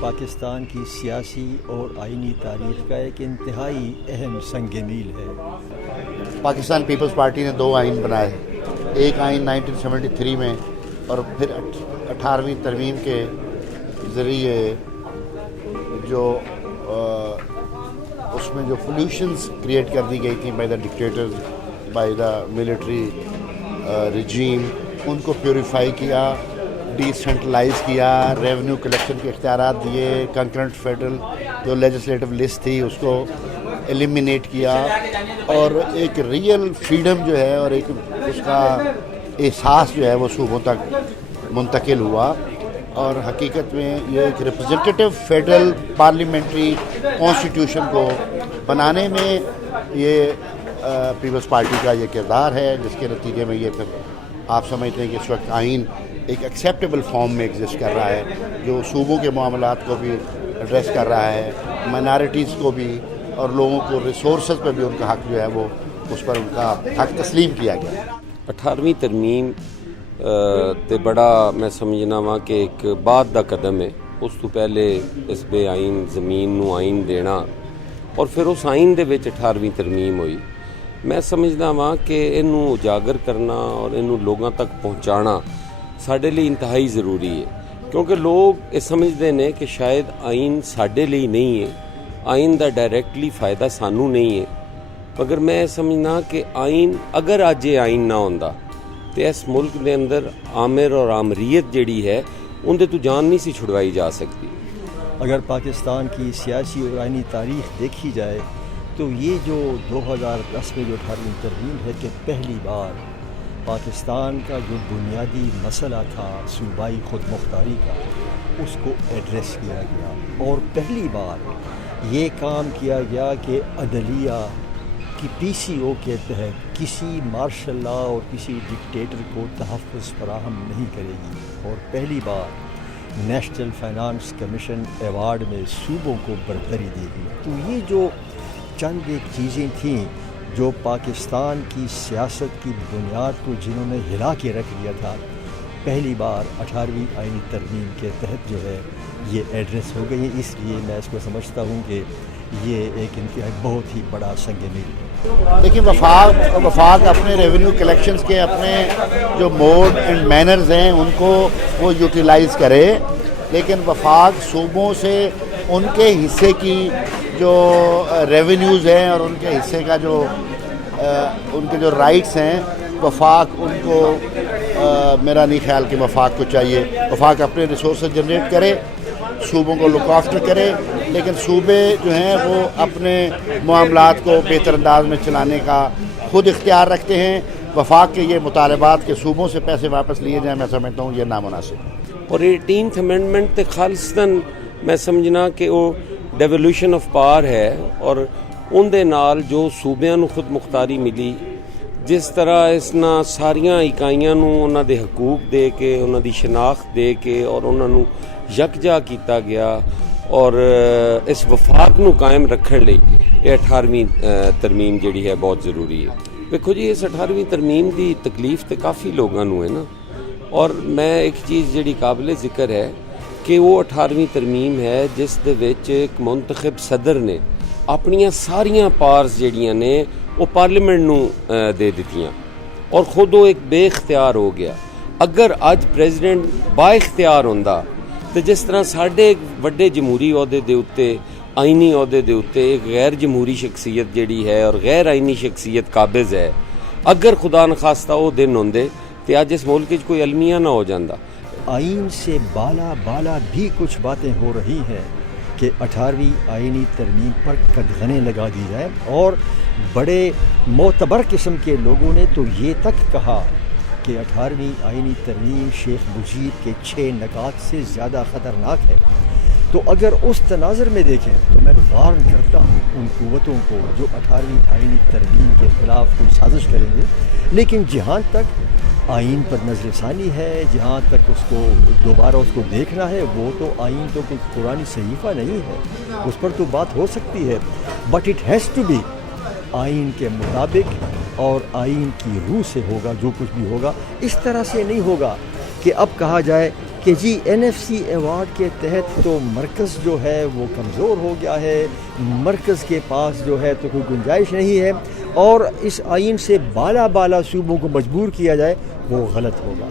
پاکستان کی سیاسی اور آئینی تاریخ کا ایک انتہائی اہم سنگ میل ہے۔ پاکستان پیپلز پارٹی نے 2 آئین بنائے، ایک آئین 1973 میں اور پھر 18ویں ترمیم کے ذریعے جو اس میں جو پولیوشنز کریٹ کر دی گئی تھیں by the dictators, by the military regime, ان کو پیوریفائی کیا، ڈی سینٹرلائز کیا، ریونیو کلیکشن کے اختیارات دیے، کنکرنٹ فیڈرل جو لیجسلیٹو لسٹ تھی اس کو ایلیمینیٹ کیا، اور ایک ریئل فریڈم جو ہے اور ایک اس کا احساس جو ہے وہ صوبوں تک منتقل ہوا، اور حقیقت میں یہ ایک ریپرزنٹیٹیو فیڈرل پارلیمنٹری کانسٹیٹیوشن کو بنانے میں یہ پیپلز پارٹی کا یہ کردار ہے، جس کے نتیجے میں یہ پھر آپ سمجھتے ہیں کہ اس وقت آئین ایک ایکسیپٹیبل فارم میں ایگزسٹ کر رہا ہے، جو صوبوں کے معاملات کو بھی ایڈریس کر رہا ہے، مائنارٹیز کو بھی، اور لوگوں کو ریسورسز پہ بھی ان کا حق جو ہے وہ اس پر ان کا حق تسلیم کیا گیا۔ 18ویں ترمیم تے بڑا میں سمجھنا وا کہ ایک بعد دا قدم ہے۔ اس تو پہلے اس بے آئین زمین نو آئین دینا اور پھر اس آئین دے وچ 18ویں ترمیم ہوئی۔ میں سمجھنا وا کہ انہوں اجاگر کرنا اور انہوں لوگاں تک پہنچانا ساڈے لیے انتہائی ضروری ہے، کیونکہ لوگ یہ سمجھتے ہیں کہ شاید آئین ساڈے لیے نہیں ہے، آئین دا ڈائریکٹلی فائدہ سانوں نہیں ہے، مگر میں سمجھنا کہ آئین اگر اج یہ آئین نہ ہوندا تو اس ملک دے اندر آمر اور آمریت جڑی ہے اندے تو جان نہیں سی چھڑوائی جا سکتی۔ اگر پاکستان کی سیاسی اور آئینی تاریخ دیکھی جائے تو یہ جو 2010 میں جو 18ویں ترمیم ہے کہ پہلی بار پاکستان کا جو بنیادی مسئلہ تھا صوبائی خود مختاری کا، اس کو ایڈریس کیا گیا، اور پہلی بار یہ کام کیا گیا کہ عدلیہ کی PCO کے تحت کسی مارشل لا اور کسی ڈکٹیٹر کو تحفظ فراہم نہیں کرے گی، اور پہلی بار نیشنل فائنانس کمیشن ایوارڈ میں صوبوں کو برتری دے گی۔ تو یہ جو چند ایک چیزیں تھیں جو پاکستان کی سیاست کی بنیاد کو جنہوں نے ہلا کے رکھ دیا تھا، پہلی بار 18ویں آئینی ترمیم کے تحت جو ہے یہ ایڈریس ہو گئی ہے۔ اس لیے میں اس کو سمجھتا ہوں کہ یہ ایک انتہائی بہت ہی بڑا سنگ میل ہے۔ لیکن وفاق اپنے ریونیو کلیکشنز کے اپنے جو موڈ اینڈ مینرز ہیں ان کو وہ یوٹیلائز کرے، لیکن وفاق صوبوں سے ان کے حصے کی جو ریونیوز ہیں اور ان کے حصے کا جو ان کے جو رائٹس ہیں، وفاق ان کو میرا نہیں خیال کہ وفاق کو چاہیے وفاق اپنے ریسورسز جنریٹ کرے، صوبوں کو لک آفٹر کرے، لیکن صوبے جو ہیں وہ اپنے معاملات کو بہتر انداز میں چلانے کا خود اختیار رکھتے ہیں۔ وفاق کے یہ مطالبات کہ صوبوں سے پیسے واپس لیے جائیں، میں سمجھتا ہوں یہ نامناسب۔ اور 18th امینڈمنٹ تے خالصتاً میں سمجھنا کہ وہ ڈیولیوشن آف پاور ہے، اور ان دے نال جو صوبیاں نو خود مختاری ملی، جس طرح اس نا ساریاں اکائیاں نو انہاں دے حقوق دے کے، انہاں دی شناخت دے کے اور انہاں نو یکجا کیتا گیا، اور اس وفاق نو قائم رکھن لئی یہ 18ویں ترمیم جڑی ہے بہت ضروری ہے۔ دیکھو جی، اس 18ویں ترمیم دی تکلیف تے کافی لوگاں نو ہے نا، اور میں ایک چیز جڑی قابل ذکر ہے کہ وہ 18ویں ترمیم ہے جس دے وچ ایک منتخب صدر نے اپنیاں ساریاں پاورز جڑیاں نے وہ پارلیمنٹ نو دے دتیاں، اور خود وہ ایک بے اختیار ہو گیا۔ اگر اج پریزیڈنٹ با اختیار ہوندا تو جس طرح ساڈے ایک وڈے جمہوری عہدے دے اتے، آئینی عہدے دے اتے ایک غیر جمہوری شخصیت جڑی ہے اور غیر آئینی شخصیت قابض ہے، اگر خدا نخواستہ وہ دن ہوندے تو اج اس ملک کوئی المیہ نہ ہو جاندہ۔ آئین سے بالا بھی کچھ باتیں ہو رہی ہیں کہ 18ویں آئینی ترمیم پر قدغنیں لگا دی جائیں، اور بڑے معتبر قسم کے لوگوں نے تو یہ تک کہا کہ 18ویں آئینی ترمیم شیخ مجیب کے 6 نکات سے زیادہ خطرناک ہے، تو اگر اس تناظر میں دیکھیں تو میں وارن کرتا ہوں ان قوتوں کو جو 18ویں آئینی ترمیم کے خلاف کوئی سازش کریں گے. لیکن جہاں تک آئین پر نظر ثانی ہے، جہاں تک اس کو دوبارہ اس کو دیکھنا ہے، وہ تو آئین تو کوئی قرآنی صحیفہ نہیں ہے، اس پر تو بات ہو سکتی ہے، but it has to be آئین کے مطابق اور آئین کی روح سے ہوگا. جو کچھ بھی ہوگا اس طرح سے نہیں ہوگا کہ اب کہا جائے کہ جی NFC ایوارڈ کے تحت تو مرکز جو ہے وہ کمزور ہو گیا ہے، مرکز کے پاس جو ہے تو کوئی گنجائش نہیں ہے، اور اس آئین سے بالا صوبوں کو مجبور کیا جائے، وہ غلط ہوگا.